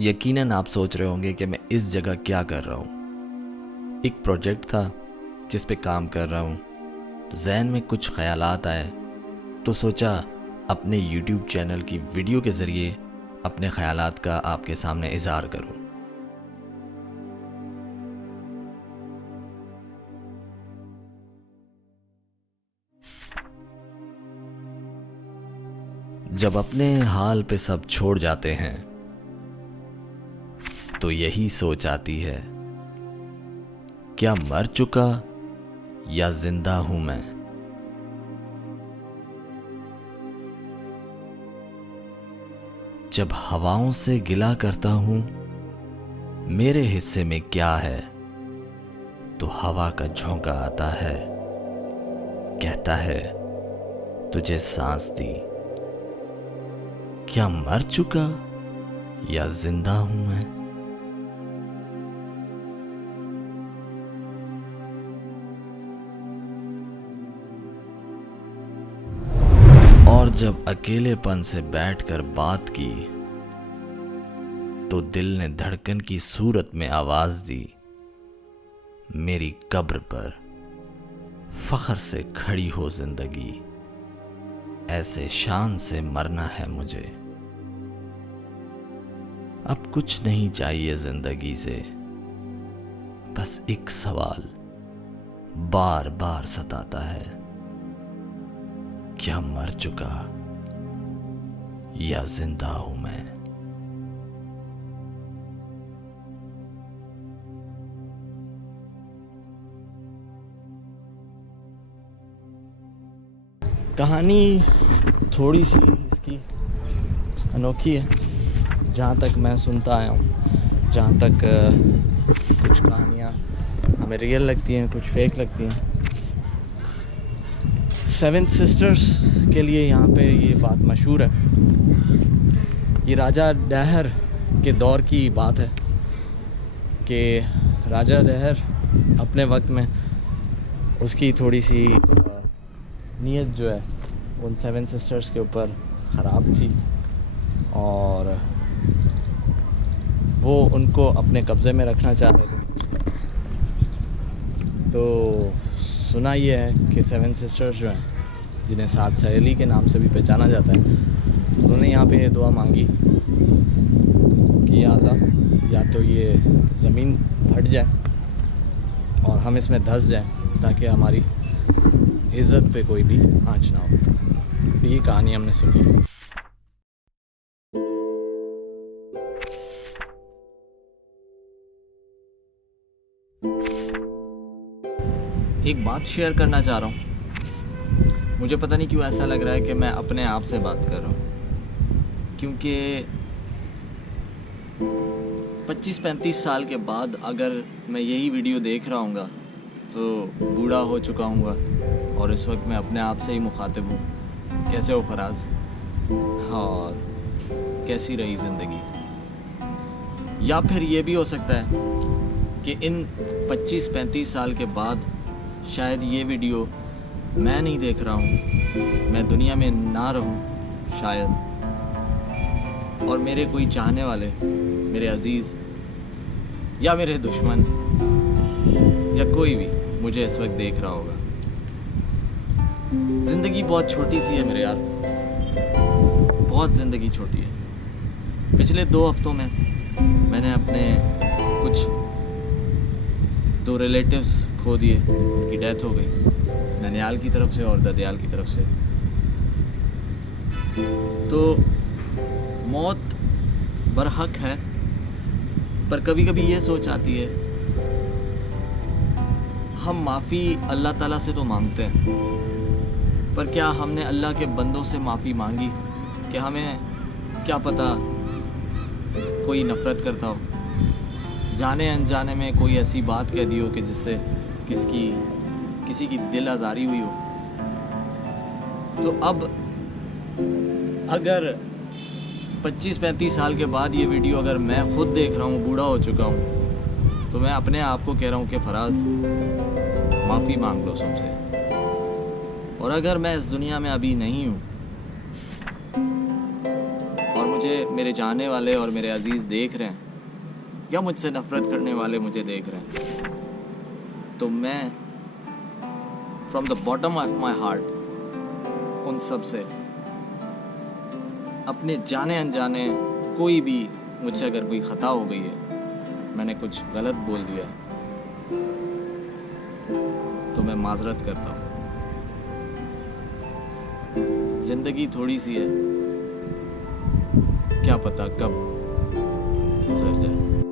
यकीनन आप सोच रहे होंगे कि मैं इस जगह क्या कर रहा हूँ। एक प्रोजेक्ट था जिस पे काम कर रहा हूँ। ज़हन में कुछ ख्यालात आए तो सोचा अपने YouTube चैनल की वीडियो के ज़रिए अपने ख्यालात का आपके सामने इज़हार करूँ। जब अपने हाल पे सब छोड़ जाते हैं तो यही सोच आती है, क्या मर चुका या जिंदा हूं मैं। जब हवाओं से गिला करता हूं मेरे हिस्से में क्या है, तो हवा का झोंका आता है, कहता है तुझे सांस दी। क्या मर चुका या जिंदा हूं मैं। और जब अकेलेपन से बैठकर बात की तो दिल ने धड़कन की सूरत में आवाज दी, मेरी कब्र पर फख्र से खड़ी हो जिंदगी, ऐसे शान से मरना है मुझे। अब कुछ नहीं चाहिए जिंदगी से, बस एक सवाल बार बार सताता है, क्या मर चुका या जिंदा हूं मैं। कहानी थोड़ी सी इसकी अनोखी है, जहाँ तक मैं सुनता आया हूँ। जहाँ तक कुछ कहानियाँ हमें रियल लगती हैं, कुछ फेक लगती हैं। सेवन सिस्टर्स के लिए यहाँ पे ये बात मशहूर है। ये राजा डैहर के दौर की बात है कि राजा डैहर अपने वक्त में उसकी थोड़ी सी नीयत जो है उन सेवन सिस्टर्स के ऊपर ख़राब थी और वो उनको अपने कब्ज़े में रखना चाह रहे थे। तो सुना ये है कि सेवन सिस्टर्स जो हैं, जिन्हें सात सहेली के नाम से भी पहचाना जाता है, उन्होंने यहाँ पे दुआ मांगी कि या अल्लाह, या तो ये ज़मीन फट जाए और हम इसमें धंस जाएं ताकि हमारी इज़्ज़त पे कोई भी आँच ना हो। ये कहानी हमने सुनी। एक बात शेयर करना चाह रहा हूँ। मुझे पता नहीं क्यों ऐसा लग रहा है कि मैं अपने आप से बात कर रहा हूँ, क्योंकि 25-35 साल के बाद अगर मैं यही वीडियो देख रहा हूँगा तो बूढ़ा हो चुका हूँगा और इस वक्त मैं अपने आप से ही मुखातिब हूँ, कैसे हो फराज और कैसी रही ज़िंदगी। या फिर ये भी हो सकता है कि इन 25-35 साल के बाद शायद ये वीडियो मैं नहीं देख रहा हूँ, मैं दुनिया में ना रहूँ शायद, और मेरे कोई चाहने वाले, मेरे अजीज़ या मेरे दुश्मन या कोई भी मुझे इस वक्त देख रहा होगा। ज़िंदगी बहुत छोटी सी है मेरे यार, बहुत ज़िंदगी छोटी है। पिछले 2 हफ्तों में मैंने अपने कुछ 2 रिलेटिव्स खो दिए, उनकी डेथ हो गई, ननियाल की तरफ से और ददियाल की तरफ से। तो मौत बरहक है, पर कभी कभी ये सोच आती है, हम माफ़ी अल्लाह ताला से तो मांगते हैं, पर क्या हमने अल्लाह के बंदों से माफ़ी मांगी कि हमें क्या पता कोई नफ़रत करता हो, जाने अनजाने में कोई ऐसी बात कह दी हो कि जिससे किसी की दिल आज़ारी हुई हो। तो अब अगर 25-35 साल के बाद ये वीडियो अगर मैं ख़ुद देख रहा हूँ, बूढ़ा हो चुका हूँ, तो मैं अपने आप को कह रहा हूँ कि फराज माफ़ी मांग लो सबसे। और अगर मैं इस दुनिया में अभी नहीं हूँ और मुझे मेरे चाहने वाले और मेरे अजीज़ देख रहे हैं या मुझसे नफ़रत करने वाले मुझे देख रहे हैं, तो मैं from the bottom of my heart उन सब से अपने जाने अनजाने कोई भी मुझसे अगर कोई ख़ता हो गई है, मैंने कुछ गलत बोल दिया है, तो मैं माजरत करता हूँ। ज़िंदगी थोड़ी सी है, क्या पता कब गुजर जाए।